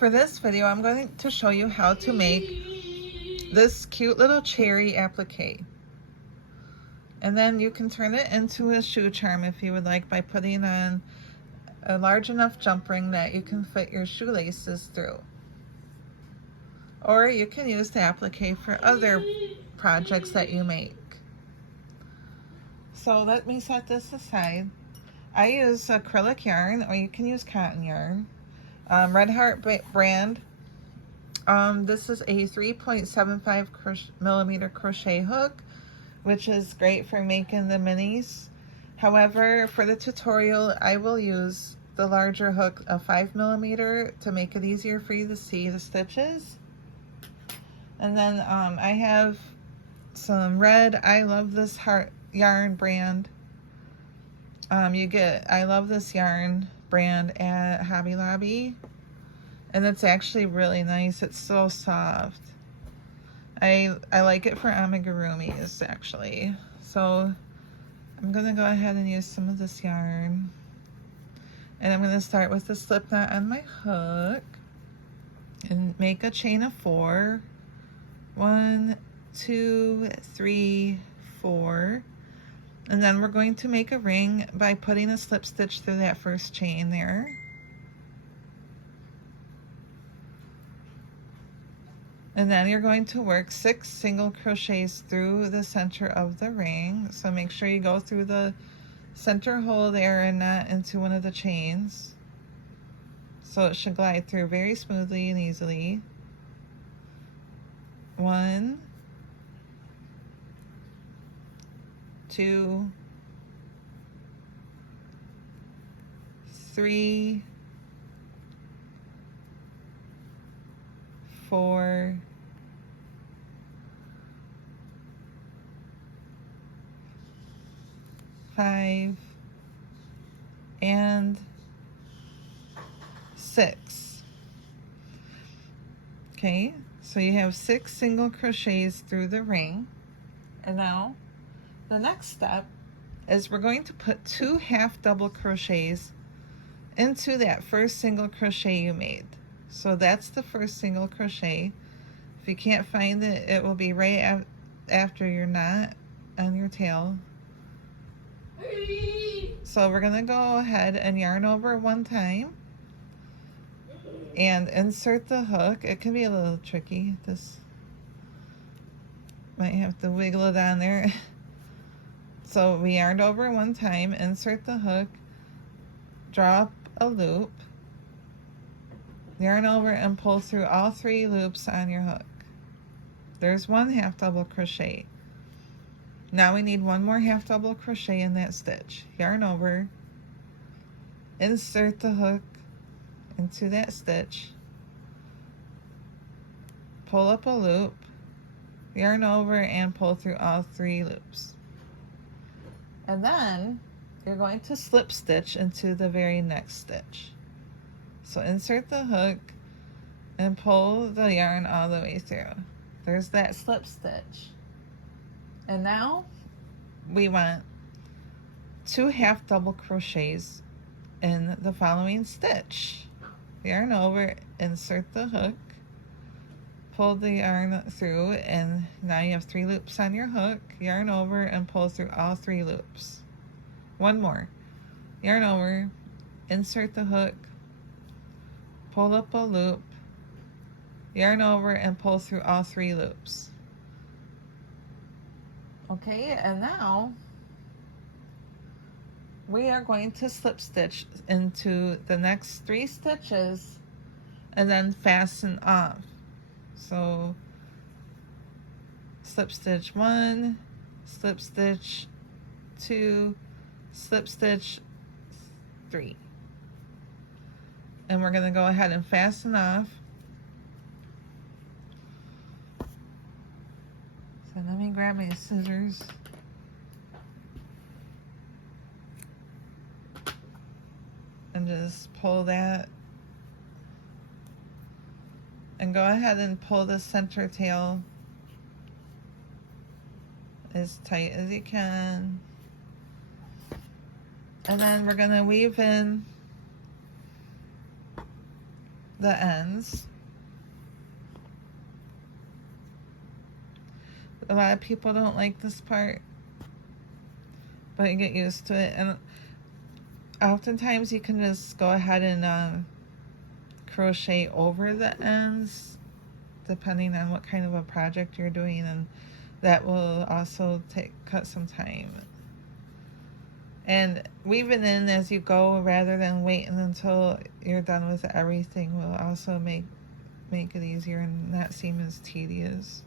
For this video, I'm going to show you how to make this cute little cherry applique. And then you can turn it into a shoe charm if you would like by putting on a large enough jump ring that you can fit your shoelaces through. Or you can use the applique for other projects that you make. So let me set this aside. I use acrylic yarn, or you can use cotton yarn. Red Heart brand. This is a 3.75 millimeter crochet hook, which is great for making the minis. However, for the tutorial, I will use the larger hook of 5 millimeter to make it easier for you to see the stitches. And then I have some red I Love This Heart yarn brand. I Love This yarn brand at Hobby Lobby, and it's actually really nice. It's so soft. I like it for amigurumis actually. So I'm gonna go ahead and use some of this yarn, and I'm gonna start with the slip knot on my hook and make a chain of 4. 1, 2, 3, 4. And then we're going to make a ring by putting a slip stitch through that first chain there. And then you're going to work 6 single crochets through the center of the ring. So make sure you go through the center hole there and not into one of the chains. So it should glide through very smoothly and easily. 1, 2, 3, 4, 5, and 6. Okay, so you have 6 single crochets through the ring. And now the next step is we're going to put 2 half double crochets into that first single crochet you made. So that's the first single crochet. If you can't find it, it will be right after your knot on your tail. So we're gonna go ahead and yarn over one time and insert the hook. It can be a little tricky. This might have to wiggle it on there. So we yarned over one time, insert the hook, draw up a loop, yarn over and pull through all 3 loops on your hook. There's 1 half double crochet. Now we need 1 more half double crochet in that stitch. Yarn over, insert the hook into that stitch, pull up a loop, yarn over and pull through all 3 loops. And then you're going to slip stitch into the very next stitch. So insert the hook and pull the yarn all the way through. There's that slip stitch. And now we want 2 half double crochets in the following stitch. Yarn over, insert the hook, pull the yarn through, and now you have 3 loops on your hook. Yarn over and pull through all 3 loops. 1 more. Yarn over, insert the hook, pull up a loop, yarn over and pull through all 3 loops. Okay, and now we are going to slip stitch into the next 3 stitches and then fasten off. So slip stitch 1, slip stitch 2, slip stitch 3. And we're going to go ahead and fasten off. So let me grab my scissors. And just pull that. And go ahead and pull the center tail as tight as you can. And then we're going to weave in the ends. A lot of people don't like this part, but you get used to it. And oftentimes you can just go ahead and crochet over the ends, depending on what kind of a project you're doing, and that will also cut some time. And weaving in as you go rather than waiting until you're done with everything will also make it easier and not seem as tedious.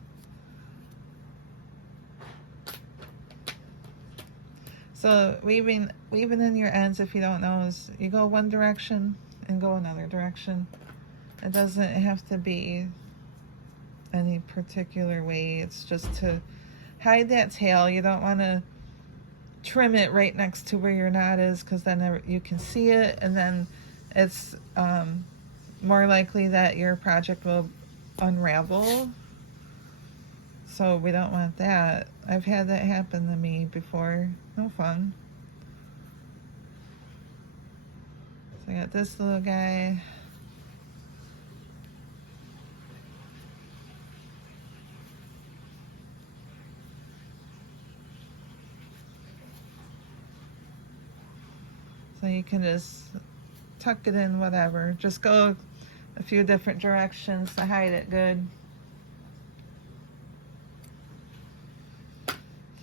So weaving in your ends, if you don't know, is you go one direction and go another direction. It doesn't have to be any particular way. It's just to hide that tail. You don't want to trim it right next to where your knot is, because then you can see it, and then it's more likely that your project will unravel. So we don't want that. I've had that happen to me before. No fun. So I got this little guy. So you can just tuck it in, whatever. Just go a few different directions to hide it good.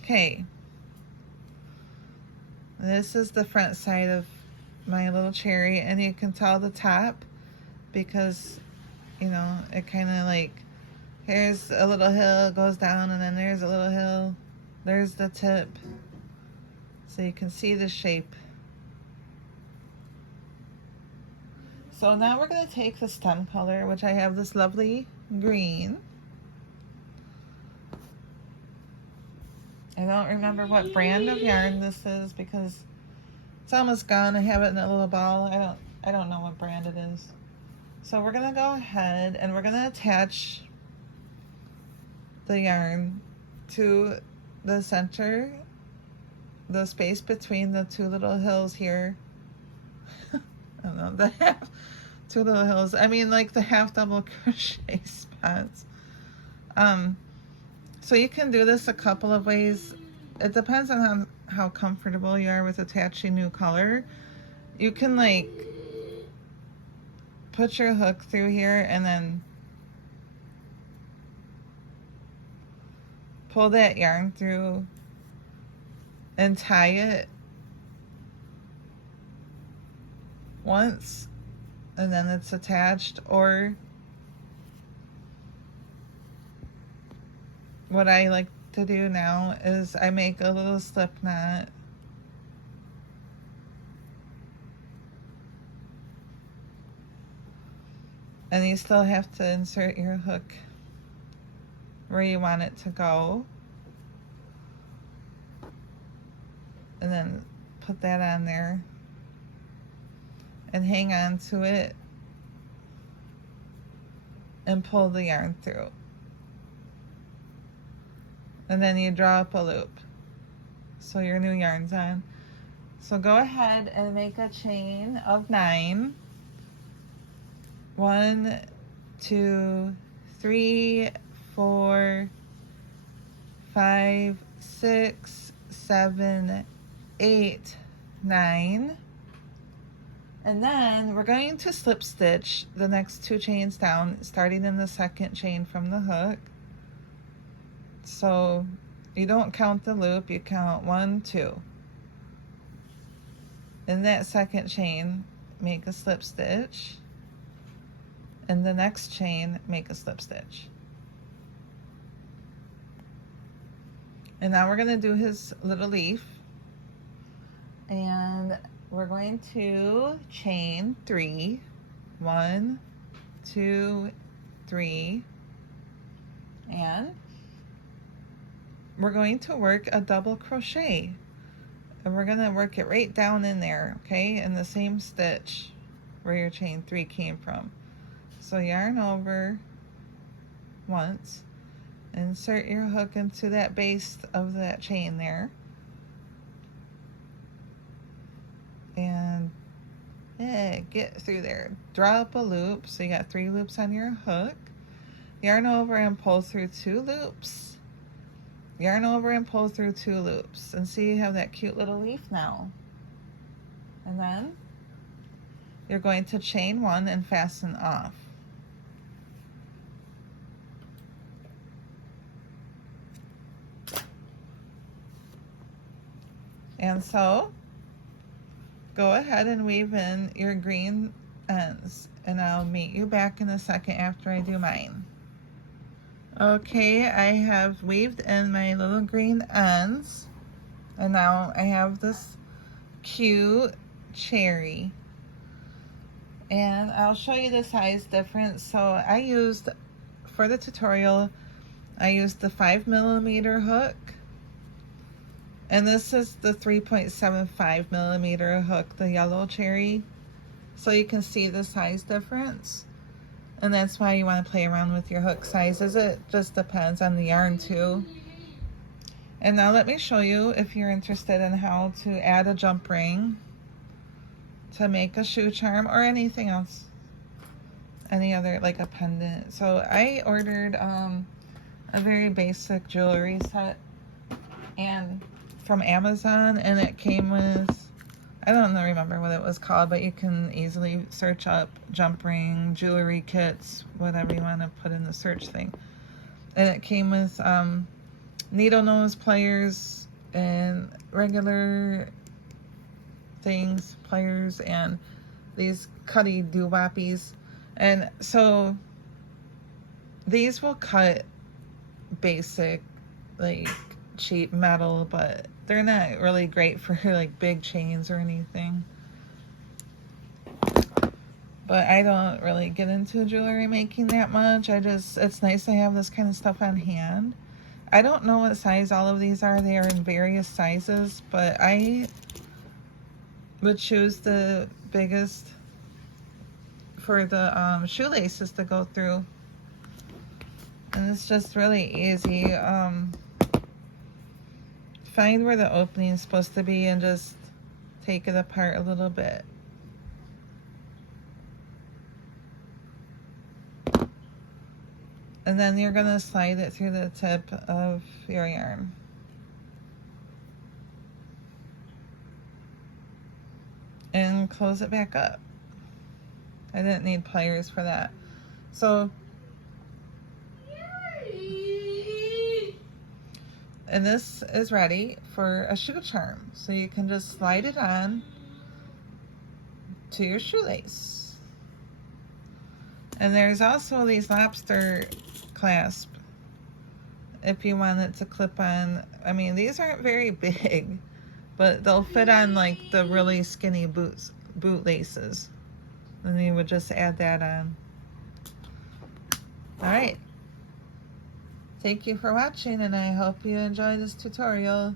Okay. This is the front side of my little cherry, and you can tell the top because, you know, it kind of like, here's a little hill, goes down, and then there's a little hill. There's the tip. So you can see the shape. So now we're going to take the stem color, which I have this lovely green. I don't remember what brand of yarn this is because it's almost gone. I have it in a little ball. I don't know what brand it is. So we're going to go ahead and we're going to attach the yarn to the center, the space between the two little hills here. I don't know, the half, two little hills. I mean, like the half double crochet spots. So you can do this a couple of ways. It depends on how comfortable you are with attaching new color. You can like put your hook through here and then pull that yarn through and tie it once and then it's attached. Or what I like to do now is I make a little slip knot and you still have to insert your hook where you want it to go, and then put that on there and hang on to it and pull the yarn through. And then you draw up a loop so your new yarn's on. So go ahead and make a chain of 9. 1, 2, 3, 4, 5, 6, 7, 8, 9. And then we're going to slip stitch the next 2 chains down, starting in the second chain from the hook. So you don't count the loop, you count 1, 2. In that second chain, make a slip stitch. In the next chain, make a slip stitch. And now we're going to do his little leaf. And we're going to chain 3. 1, 2, 3. And we're going to work a double crochet. And we're going to work it right down in there, okay? In the same stitch where your chain 3 came from. So yarn over once, insert your hook into that base of that chain there, and Yeah, get through there. Draw up a loop. So you got 3 loops on your hook. Yarn over and pull through 2 loops. Yarn over and pull through 2 loops. And see, you have that cute little leaf now. And then you're going to chain 1 and fasten off. And so go ahead and weave in your green ends, and I'll meet you back in a second after I do mine. Okay, I have weaved in my little green ends, and now I have this cute cherry. And I'll show you the size difference. So I used, for the tutorial, I used the 5mm hook. And this is the 3.75mm hook, the yellow cherry. So you can see the size difference. And that's why you want to play around with your hook sizes. It just depends on the yarn too. And now let me show you, if you're interested in how to add a jump ring to make a shoe charm or anything else. Any other, like a pendant. So I ordered a very basic jewelry set and from Amazon, and it came with, I don't remember what it was called, but you can easily search up jump ring, jewelry kits, whatever you want to put in the search thing. And it came with needle nose pliers and regular things, pliers, and these cutty doo-woppies. And so these will cut basic, like cheap metal, but they're not really great for like big chains or anything. But I don't really get into jewelry making that much. It's nice to have this kind of stuff on hand. I don't know what size all of these are. They are in various sizes, but I would choose the biggest for the shoelaces to go through. And it's just really easy. Find where the opening is supposed to be and just take it apart a little bit. And then you're going to slide it through the tip of your yarn. And close it back up. I didn't need pliers for that. So, and this is ready for a shoe charm. So you can just slide it on to your shoelace. And there's also these lobster clasp if you want it to clip on. I mean, these aren't very big, but they'll fit on like the really skinny boot laces. And you would just add that on. All right. Thank you for watching, and I hope you enjoy this tutorial.